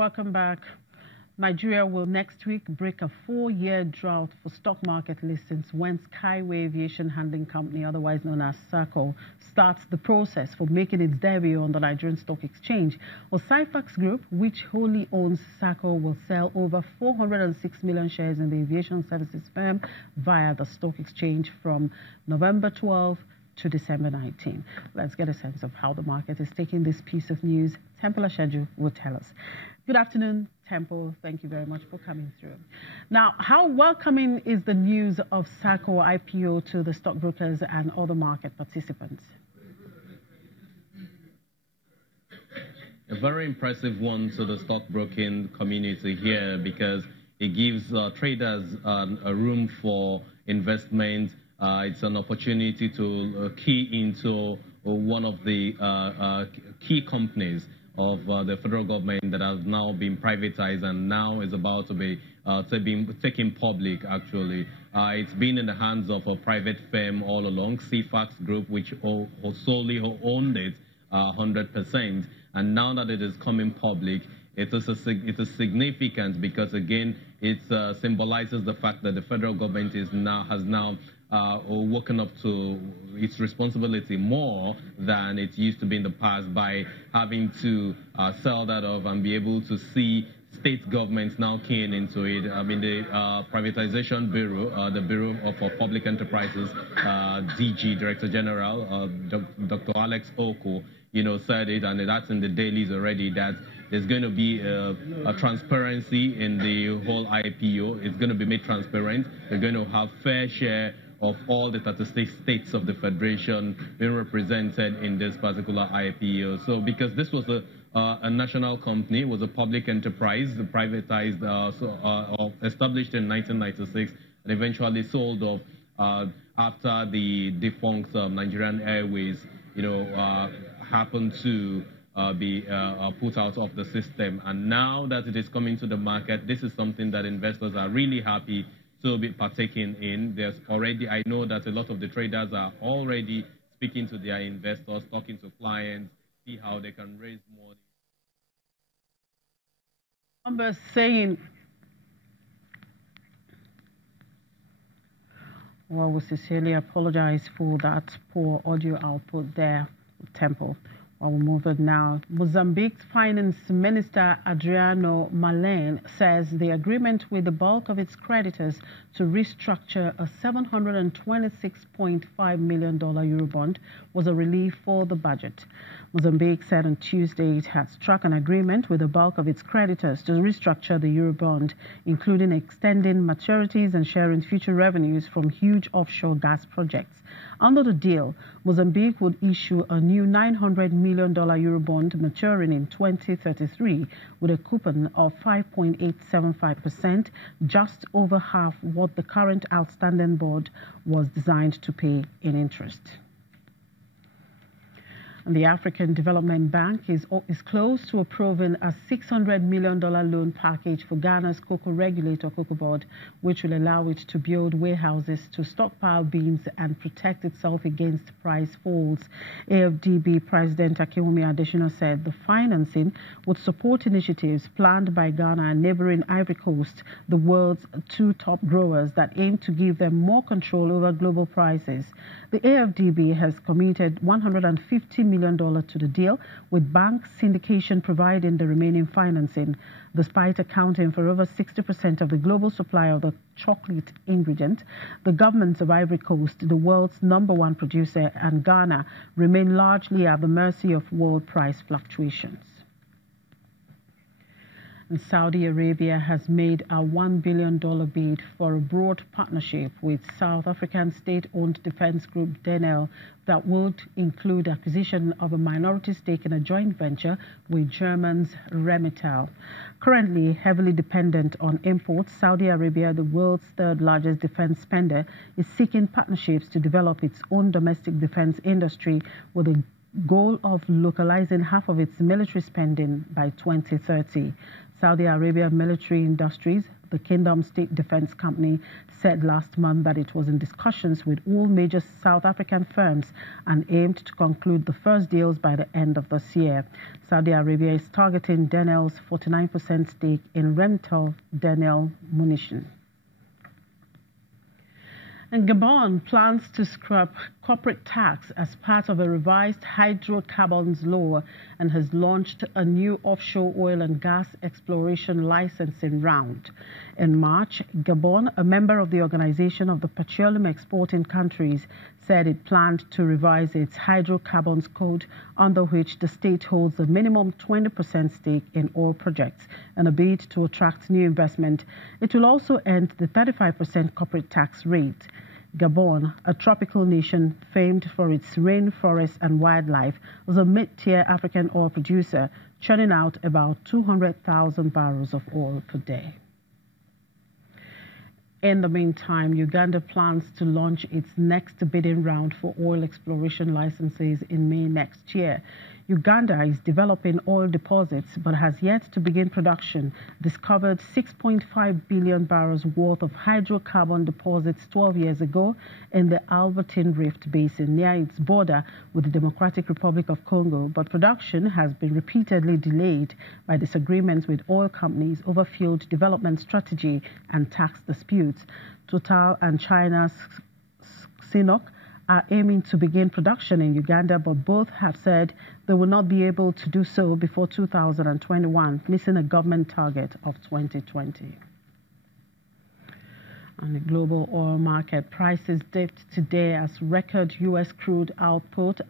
welcome back. Nigeria will next week break a 4-year drought for stock market listings when Skyway Aviation Handling Company, otherwise known as Sahco, starts the process for making its debut on the Nigerian Stock Exchange. Well, Cyfax Group, which wholly owns Sahco, will sell over 406 million shares in the aviation services firm via the stock exchange from November 12 to December 19. Let's get a sense of how the market is taking this piece of news. Temple Ashaju will tell us. Good afternoon, Temple. Thank you very much for coming through. Now, how welcoming is the news of Sahco IPO to the stockbrokers and other market participants? A very impressive one to the stockbroking community here because it gives traders a room for investment. It's an opportunity to key into one of the key companies of the federal government that has now been privatized and now is about to be taken public, actually. It's been in the hands of a private firm all along, Cyfax Group, which solely owned it 100%. And now that it is coming public, it is significant because, again, it symbolizes the fact that the federal government has now woken up to its responsibility more than it used to be in the past by having to sell that off and be able to see state governments now keying into it. I mean, the Privatization Bureau, the Bureau of Public Enterprises, DG, Director General, Dr. Alex Oko, said it, and that's in the dailies already, that there's going to be a transparency in the whole IPO. It's going to be made transparent. They're going to have fair share of all the 36 states of the Federation being represented in this particular IPO. So because this was a national company, it was a public enterprise, privatized, established in 1996, and eventually sold off after the defunct Nigerian Airways, happened to be put out of the system. And now that it is coming to the market, this is something that investors are really happy to be partaking in. There's already, I know that a lot of the traders are already speaking to their investors, talking to clients, see how they can raise money. Numbers saying, well, we sincerely apologize for that poor audio output there, Temple. Well, we'll move on now. Mozambique's Finance Minister Adriano Malene says the agreement with the bulk of its creditors to restructure a $726.5 million Eurobond was a relief for the budget. Mozambique said on Tuesday it had struck an agreement with the bulk of its creditors to restructure the Eurobond, including extending maturities and sharing future revenues from huge offshore gas projects. Under the deal, Mozambique would issue a new $900 million Eurobond maturing in 2033 with a coupon of 5.875%, just over half what the current outstanding bond was designed to pay in interest. And the African Development Bank is close to approving a $600 million loan package for Ghana's cocoa regulator, Cocoa Board, which will allow it to build warehouses to stockpile beans and protect itself against price falls. AfDB President Akinwumi Adesina said the financing would support initiatives planned by Ghana and neighboring Ivory Coast, the world's two top growers, that aim to give them more control over global prices. The AfDB has committed $150 million to the deal, with bank syndication providing the remaining financing. Despite accounting for over 60% of the global supply of the chocolate ingredient, the governments of Ivory Coast, the world's #1 producer, and Ghana remain largely at the mercy of world price fluctuations. And Saudi Arabia has made a $1 billion bid for a broad partnership with South African state-owned defense group DENEL that would include acquisition of a minority stake in a joint venture with Germans Rheinmetall. Currently heavily dependent on imports, Saudi Arabia, the world's third-largest defense spender, is seeking partnerships to develop its own domestic defense industry with a goal of localizing half of its military spending by 2030. Saudi Arabia Military Industries, the Kingdom's state defense company, said last month that it was in discussions with all major South African firms and aimed to conclude the first deals by the end of this year. Saudi Arabia is targeting DENEL's 49% stake in Remtel DENEL Munition. And Gabon plans to scrap corporate tax as part of a revised hydrocarbons law and has launched a new offshore oil and gas exploration licensing round. In March, Gabon, a member of the Organization of the Petroleum Exporting Countries, said it planned to revise its hydrocarbons code, under which the state holds a minimum 20% stake in oil projects in a bid to attract new investment. It will also end the 35% corporate tax rate. Gabon, a tropical nation famed for its rainforests and wildlife, was a mid-tier African oil producer, churning out about 200,000 barrels of oil per day. In the meantime, Uganda plans to launch its next bidding round for oil exploration licenses in May next year. Uganda is developing oil deposits but has yet to begin production. Discovered 6.5 billion barrels worth of hydrocarbon deposits 12 years ago in the Albertine Rift Basin near its border with the Democratic Republic of Congo, but production has been repeatedly delayed by disagreements with oil companies over field development strategy and tax disputes. Total and China's CNOOC are aiming to begin production in Uganda, but both have said they will not be able to do so before 2021, missing a government target of 2020. On the global oil market, prices dipped today as record U.S. crude output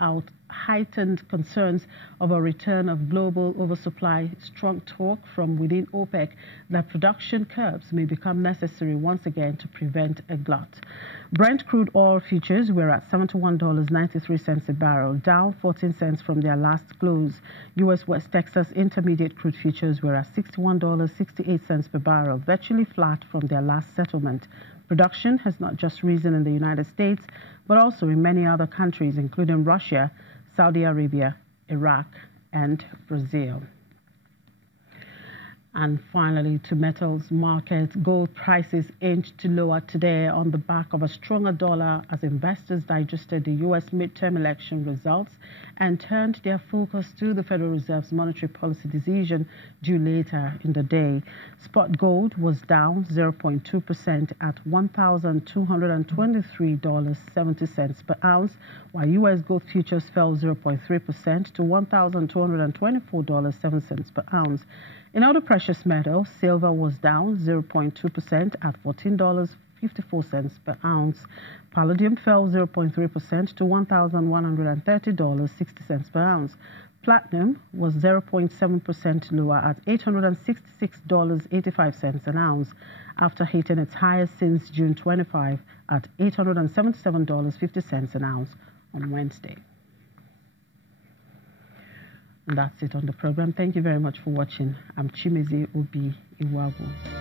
heightened concerns of a return of global oversupply. Strong talk from within OPEC that production curbs may become necessary once again to prevent a glut. Brent crude oil futures were at $71.93 a barrel, down 14 cents from their last close. U.S. West Texas Intermediate crude futures were at $61.68 per barrel, virtually flat from their last settlement. Production has not just risen in the United States, but also in many other countries, including Russia, Saudi Arabia, Iraq, and Brazil. And finally, to metals markets, gold prices inched lower today on the back of a stronger dollar as investors digested the U.S. midterm election results and turned their focus to the Federal Reserve's monetary policy decision due later in the day. Spot gold was down 0.2% at $1,223.70 per ounce, while U.S. gold futures fell 0.3% to $1,224.07 per ounce. In other precious metals, silver was down 0.2% at $14.54 per ounce. Palladium fell 0.3% to $1,130.60 per ounce. Platinum was 0.7% lower at $866.85 an ounce, after hitting its highest since June 25 at $877.50 an ounce on Wednesday. And that's it on the program. Thank you very much for watching. I'm Chimezi Obi Iwagu.